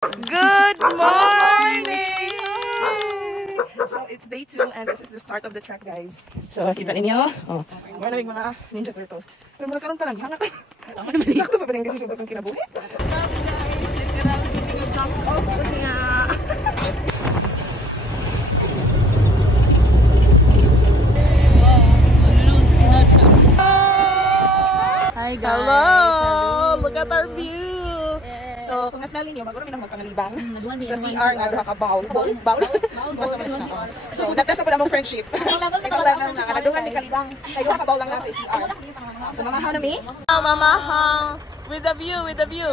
Good morning! So it's day 2 and this is the start of the trek, guys. So kita ninyo, meron naming mga Ninja Turtles. Pero muna karoon pa lang, hangat. Sakto pa ba rin kasi siya itong kinabuhi? Grabe guys, literal shooting a jump off ko niya. Hi guys! Hello! Look at our view! So, kung na-smell ninyo, maguro minang magpangalibang sa CR nga doha ka bowl. Bowl? So, natas na po namang friendship. Ikaw lang na, kanadungan ni kalibang. Ay, doha ka bowl lang na sa CR. So, mamahaw na mi? Mamahaw! With the view, with the view.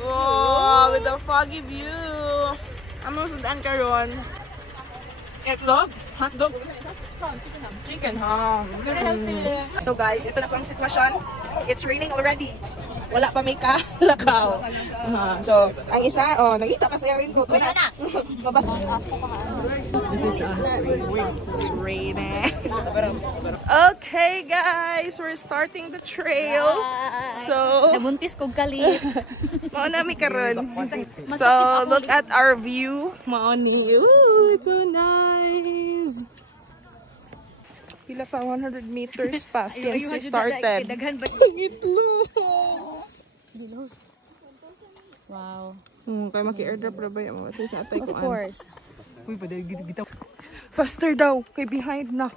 Wow, with the foggy view. Ano sudaan karon? Eggnog? Hotdog? Chicken, ha? So guys, ito na po ang sitwasyon. It's raining already. Wala pa may kalakaw. So, ang isa, nakita pa sa raincoat. Wala na. This is us. It's raining. Okay guys, we're starting the trail. So, nabuntis kog kalit. mao na mi karon. So, look at our view. Mao ni. Ooh, it's so nice. Pila pa 100 meters pa since we started. Itlog. Wow. Kaya maki-airdrop ra ba yung at least natay ko. Of course. Faster daw, kay behind na.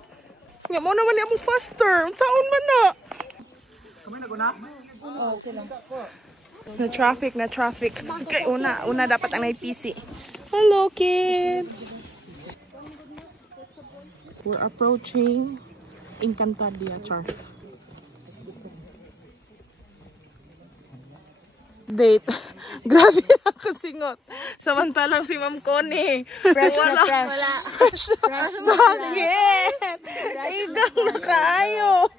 Nga mo naman among faster. Saan man na? Na traffic. Okay, una dapat ang PC. Hello kids. We're approaching Encantadia, char. Date. Grabe ako singot. Samantalang si Ma'am Connie. Fresh wala. na fresh. Fresh. Bakit? Igang na kayo.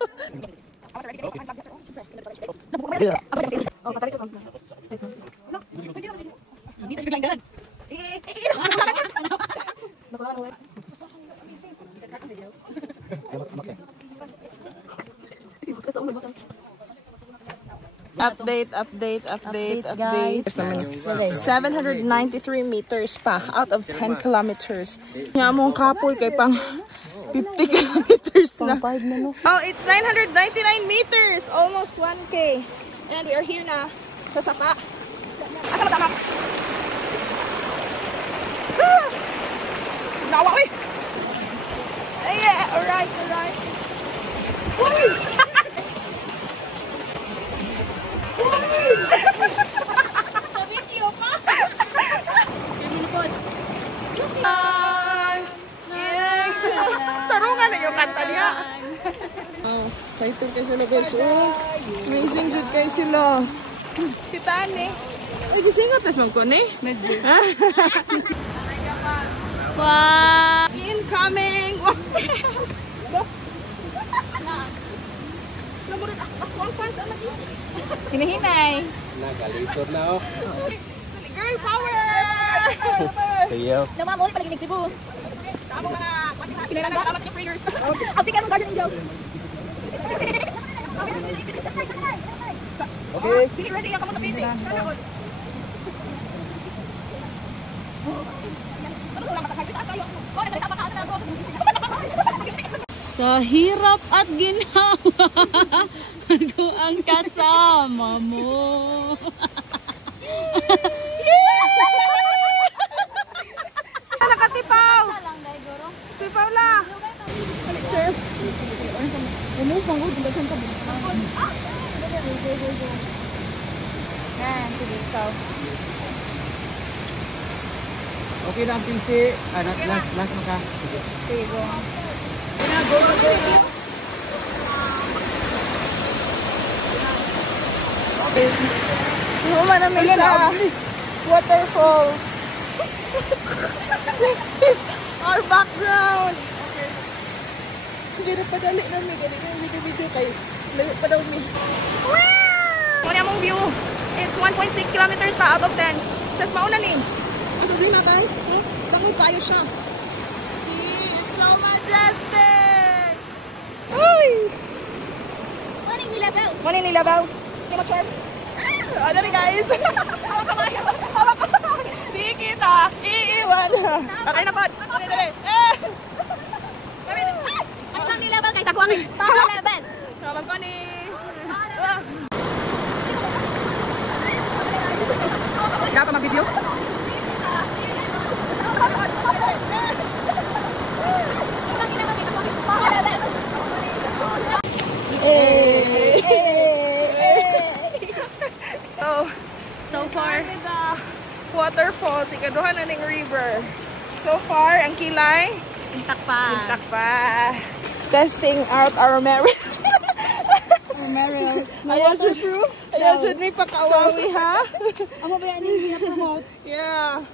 Update. 793 meters pa out of 10 kilometers. Nga mong kapoy kay pang 50 kilometers na. Oh, it's 999 meters, almost 1K. And we are here na sa Sapa. Asa ba tama? Nawa, uy! Yeah, alright. Tarungan na yung kanta niya. Fighter kayo sila guys. Amazing jud kayo sila. Kitaan eh. Ay, gisingot na siyang kon eh. Medyo. Wow! Incoming! Hinahinay. Nagalisod na oh. Girl power! Tiyo. Namamol pala ginig Cebu. Tama mga kinailangan alamat yung prayers. Abdi ka ng garden job. Okay. Sige, ready ako sa PC. Sa hirap at ginawa, ako ang kasama mo. Nakatipaw! Tipaw la! Picture! Ano bang good? Daghan ka ba? Yan, sige ikaw. Okay na ang PC. Last na ka. Sige, go. Go! Human na may sa waterfalls. This is our background. Okay. Hindi na padali namin. Ganito yung video kayo. Layo pa daw mi. Wow! Ano yung view? It's 1.6 kilometers pa out of 10. Tapos mauna ni. Ano rin na tayo? Tango kayo siya. It's so majestic! Uy! Morning Nilabaw. Game of Charms. Ano rin guys? Hawak ka ba? Okay na po. Dali. Ay, lang nilevel kay Saguang. Para level. Tawag ko ni. Kaya pa mag-video? So far, Waterfalls, ikaduhan na ning river. So far, ang kilay, intact pa. intact pa. Testing out our merit. Meryl. Ayaw dyan may pakawawi, ha? Amo ba yan yung gina-promote? Yeah.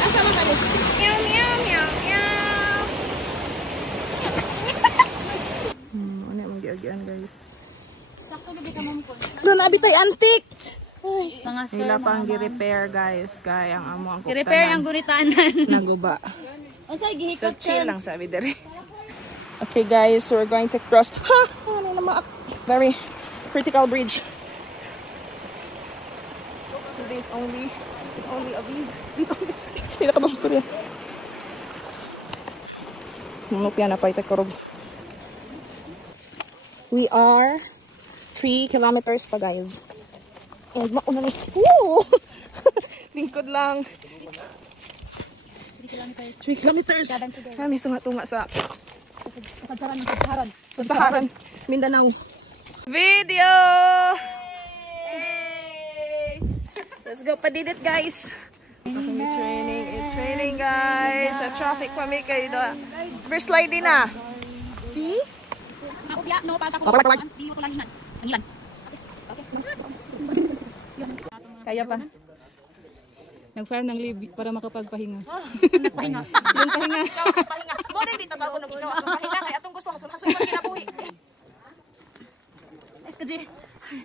Asa man kanis? Meow, meow, meow, meow. Ano yung mag-iagyan, guys? Sakto na bita mo ko. Doon, abitay antik! Mga sir, Sila pang gi-repair, guys. Kaya ang amo ang i-repair ang gunitanan. naguba. Unsay So, gihikot chill lang sabi dere. Okay, guys, so we're going to cross. Ha! Ano naman? Very critical bridge. So, this only of these only. Hindi ka bang storya? Nanupya na pa ito kurog. We are 3 kilometers pa, guys. And mauna ni. Woo! Lingkod lang. 3 kilometers. Kamis tunga-tunga sa Saharan, Mindanao. Video! Let's go padidit, guys. It's raining, guys. Sa traffic pa may kayo doon. Super sliding na. See? Ako biya, no, para Wag. Hindi mo ko langinan. Langilan. Kaya pa. Nag-fire ng leave para makapagpahinga. Nagpahinga. Yung pahinga. Ikaw ang pahinga. Mo din dito bago nang ikaw ang pahinga. Kaya atong gusto mo sunod kinabuhi. Nice ka, G.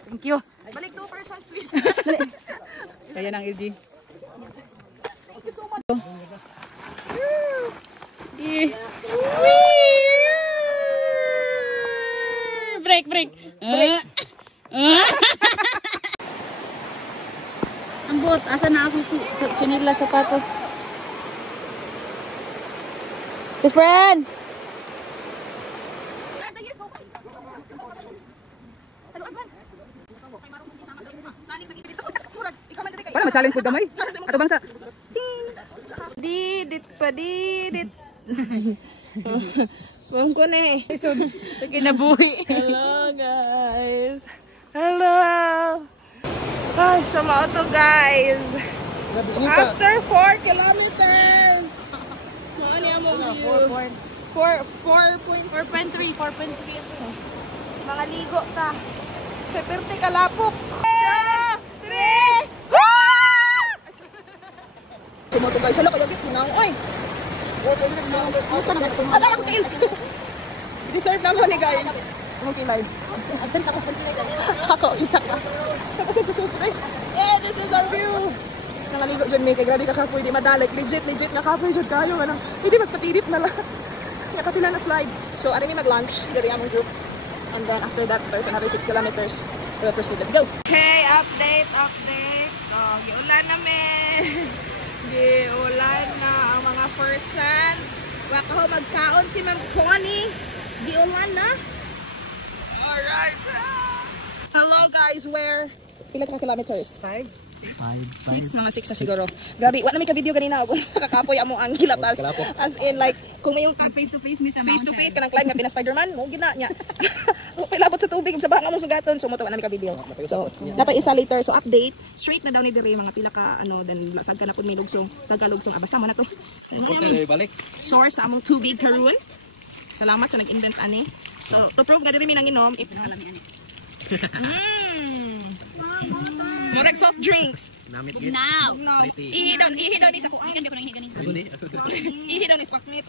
Thank you. Balik 2 persons, please. Kaya ng LG. Thank you so much. Break. Ambot, asa na ako sinila sapatos. Best friend! Para ma-challenge po gamay. Ato bang sa Didit. Bang ko na eh. Kinabuhi. Hello, guys. Hello. Ay, sama to, guys. After 4 kilometers. Ano niya mo view? 4.3. Mga ligo ka. Sa perti kalapok. 3. Tumoto guys. Hala, kaya git mo na. Oy. Alay ako kail. Deserve naman ni guys. Okay, live. Absent ako. Ako, iyak ka. Tapos yung susupre. Yeah, this is our view. Nangaligo dyan, May. Grabe ka kapoy. Di madalik. Legit na kapoy dyan kayo. Hindi magpatidip na lang. Kaya pati lang na slide. So, ano may mag-lunch. Dari among group. And then after that, there's another 6 kilometers. We'll proceed. Let's go. Okay, update. So, giulan namin. Giulan na ang mga persons. Waka ho magkaon si Ma'am Connie. Giulan na. Alright. Hello guys, where? Pila ka kilometers? 5? 6 mga 6 na siguro. Grabe, wala may ka-video ganina ako. Kakapoy amo ang gilapas. As in like, kung may yung Face to face kanang climb nga pina-Spider-Man, mo gina niya. Pilabot sa tubig, sa baka mo sugaton. So, mo to, wala may ka-video. So, napay isa later. So, update. Straight na daw ni Dire, mga pila ka, then sag ka na po may lugsong. Sag ka lugsong. Basta mo na to. Balik. Source sa among tubig karon. Salamat sa nag-invent ani. So, to prove nga Dire may nanginom. Alami ani. Morag soft drinks. Now. No. Ihi daw ni sa kuan. Hindi ko nang higanin. Ihi daw ni spaknit.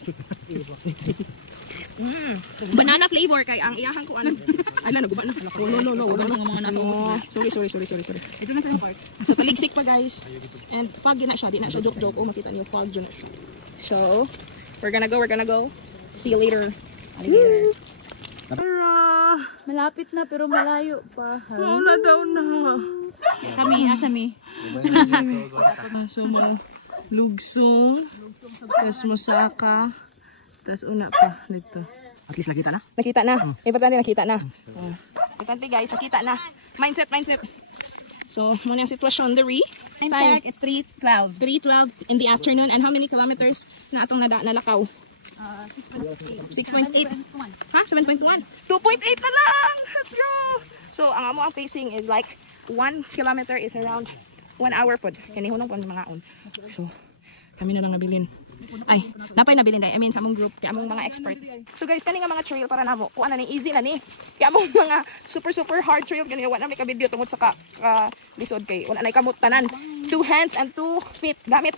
Banana flavor kay ang iyahan ko ano. Ay la naguba na. No. Mga nasa Sorry. Ito na sa part. So paligsik pa guys. And pag di na siya joke. Oh, makita niyo pag dyan na siya. So, we're gonna go. See you later. Alligator. Malapit na pero malayo pa. Wala daw na. Kami, asa mi? So, Lugsong. Tapos Mosaka. Tapos una pa dito. At least nakita na. Nakita na. Importante nakita na. Importante guys, nakita na. Mindset. So, muna yung sitwasyon. The Time check, it's 3:12. 3:12 in the afternoon. And how many kilometers na atong nalakaw? 6.8. Ha? 7.1? 2.8 na lang! Let's go! So, ang amo ang pacing is like 1 kilometer is around 1 hour pod. Kanihunong po mga on. So, kami na lang nabilin. Ay, napay nabilin dahil. I mean, sa among group, kaya among mga expert. So guys, kani nga mga trail para namo. Kuha na ni easy na ni. Kaya among mga super hard trails ganyan. Wala na may ka-video tungod sa lisod kay. Wala na kamot tanan. 2 hands and 2 feet. Gamit.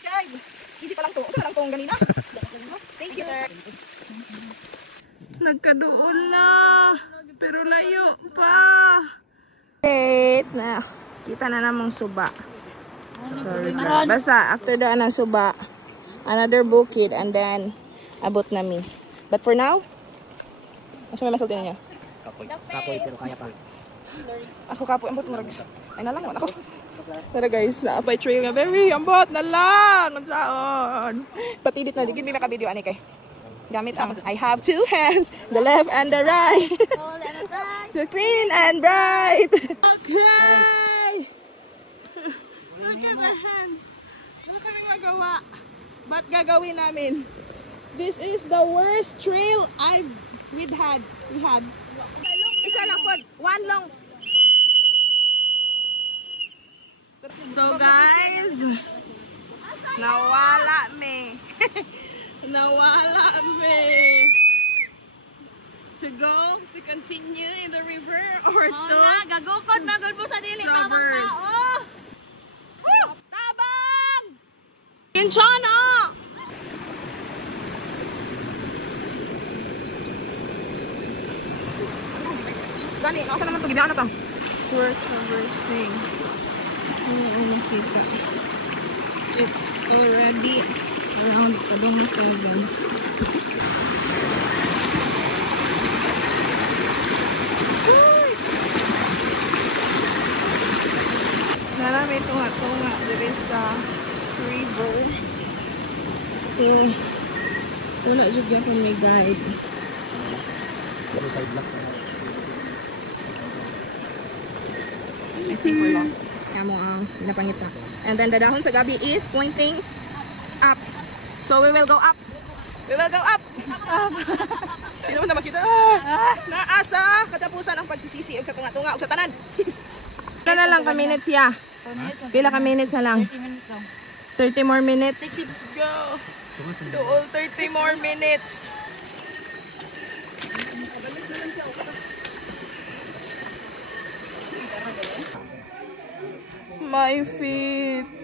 Guys, easy pa lang to. Ito lang tong ganina. Thank you, sir. Nagkadoon na. Pero layo pa. Wait na. Kita na namang suba. Basta after daan ng suba, another bukid and then abot nami. But for now, mas may masulti na niya. Kapoy pero kaya pa. Ako kapoy, ambot mo. Ay na lang, wala ko. Tara guys, naapay trail nga. Very ambot na lang. Saan? Patidit na. Digin nila ka-video ani kay. Gamit ang I have 2 hands, the left and the right. So clean and bright. Okay. Look at my hands. Ano kami magawa? Ba't gagawin namin? This is the worst trail we had. Isa lang po. One long. So guys, nawala me. Nawala me. To continue in the river or to Gagukod magod mo sa dili tamang tao. Tabang! Kinchana! Gani, nasa naman ito? Gidaan na ito. We're traversing. Kita. It's already around Kaduma 7. May tunga-tunga dito sa river. Wala juga kung may guide. I think we're lost. Kaya mo ang pinapangita. And then the dahon sa gabi is pointing up. So we will go up. We will go up. Hindi naman na makita. Naasa katapusan ang pagsisisi sa tunga-tunga o sa tanan. Pila na lang ka minutes ya? Pila ka minutes na lang? 30 minutes lang. 30 more minutes? Let's go! To all 30 more minutes. My feet.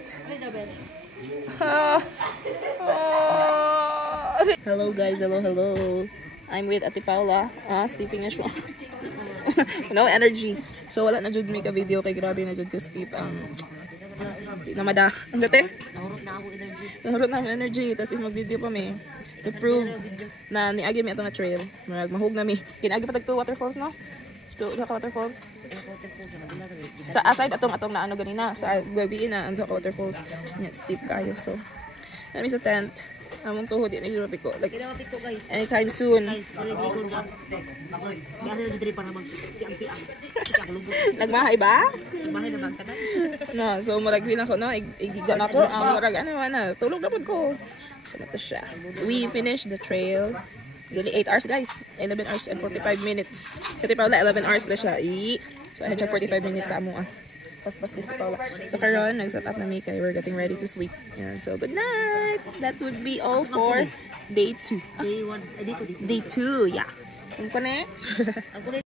Hello guys, hello. I'm with Ate Paula. Sleeping na siya. No energy. So wala na jud mi ka video kay grabe na jud ka sleep ang namada. Ang dati? Nahurot na ako energy. Tapos mag-video pa mi to prove na niagi mi ato nga trail. Mahug na mi. Kinaagi pa tag 2 waterfalls no? 2 waterfalls. Sa aside atong na ano ganina sa gabi na ang waterfalls. Nya steep kayo. So nami sa tent. Among tuhod di na piko. Like anytime soon. Nagmahay ba? Nagmahay na bang tanan? No, so murag win ako no, igigan ako. Murag ano na, tulog na pud ko. So nato siya. We finished the trail. Dili 8 hours guys. 11 hours and 45 minutes. Sa tipa wala 11 hours na siya. So I had 45 minutes sa amo pas this Paula. So karon nag-set up na mi kay we're getting ready to sleep. Yan. So good night. That would be all for day 2. Day 1, day 2. Day 2, yeah. Ang kone?